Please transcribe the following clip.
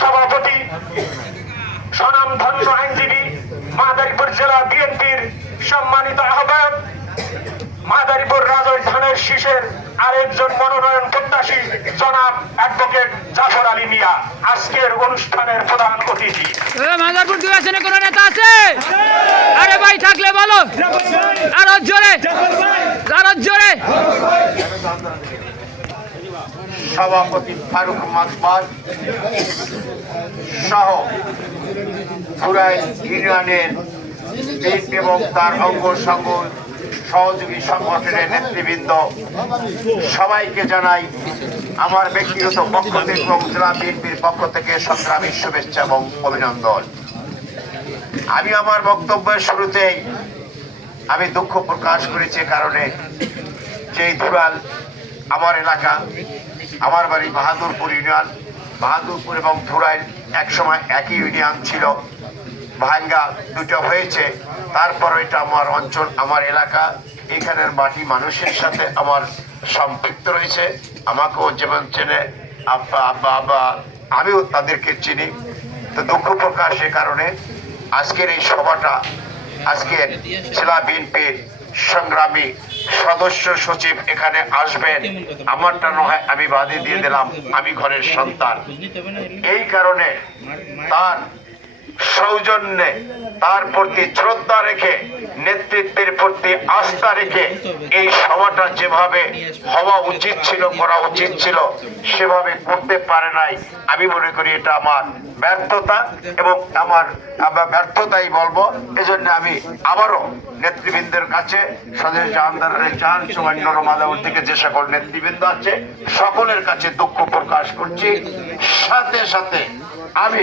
সভাপতি স্বনামধন্য আইনজীবী মাদারীপুর জেলা বিএনপির সম্মানিত আহ্বায়ক মাদারীপুর রাজৈর ধানের শীষের আরেকজন মনোনয়ন প্রত্যাশী জনাব অ্যাডভোকেট জাফর আলী মিয়া আজকের অনুষ্ঠানের প্রধান অতিথি। মাদারীপুর 2 আসনে কোন নেতা আছে? আরে ভাই থাকলে বলো, আরো জোরে, আরো জোরে। সভাপতি ফারুক মাকবাদ সহ ধুরাইল ইউনিয়নের বিএনপি এবং তার অঙ্গ সহযোগী সংগঠনের নেতৃবৃন্দ সবাইকে জানাই আমার ব্যক্তিগত পক্ষ থেকে এবং জেলা বিএনপির পক্ষ থেকে সংগ্রামী শুভেচ্ছা এবং অভিনন্দন। আমি আমার বক্তব্যের শুরুতেই আমি দুঃখ প্রকাশ করেছি কারণে যে ধুরাইল আমার এলাকা, আমার বাড়ি বাহাদুরপুর ইউনিয়ন। বাহাদুরপুর এবং ধুরাইল একসময় একই ইউনিয়ন ছিল, ভাঙ্গা দুটো হয়েছে। তারপর এটা আমার অঞ্চল, আমার এলাকা, এখানের মাটি মানুষের সাথে আমার সম্পৃক্ত রয়েছে। আমাকেও যেমন চেনে আমিও তাদেরকে চিনি। তো দুঃখ প্রকাশের কারণে আজকের এই সভাটা, আজকে জেলা বিএনপির সংগ্রামী সদস্য সচিব এখানে আসবেন, আমারটা নয় আমি বাদে দিয়ে দিলাম, আমি ঘরের সন্তান। এই কারণে তার সৌজন্যে, তার প্রতি শ্রদ্ধা রেখে, নেতৃত্বের প্রতি আস্থা রেখে এই সভাটা যেভাবে হওয়া উচিত ছিল, করা উচিত ছিল, সেভাবে করতে পারে নাই। আমি মনে করি এটা আমার ব্যর্থতা এবং আমার ব্যর্থতাই বলবো। এজন্য আমি আবারও নেতৃবৃন্দের কাছে স্বদেশ আন্দোলনের চান সুবর্ণ মাদারীপুর থেকে যে সকল নেতৃবৃন্দ আছে সকলের কাছে দুঃখ প্রকাশ করছি। সাথে সাথে আমি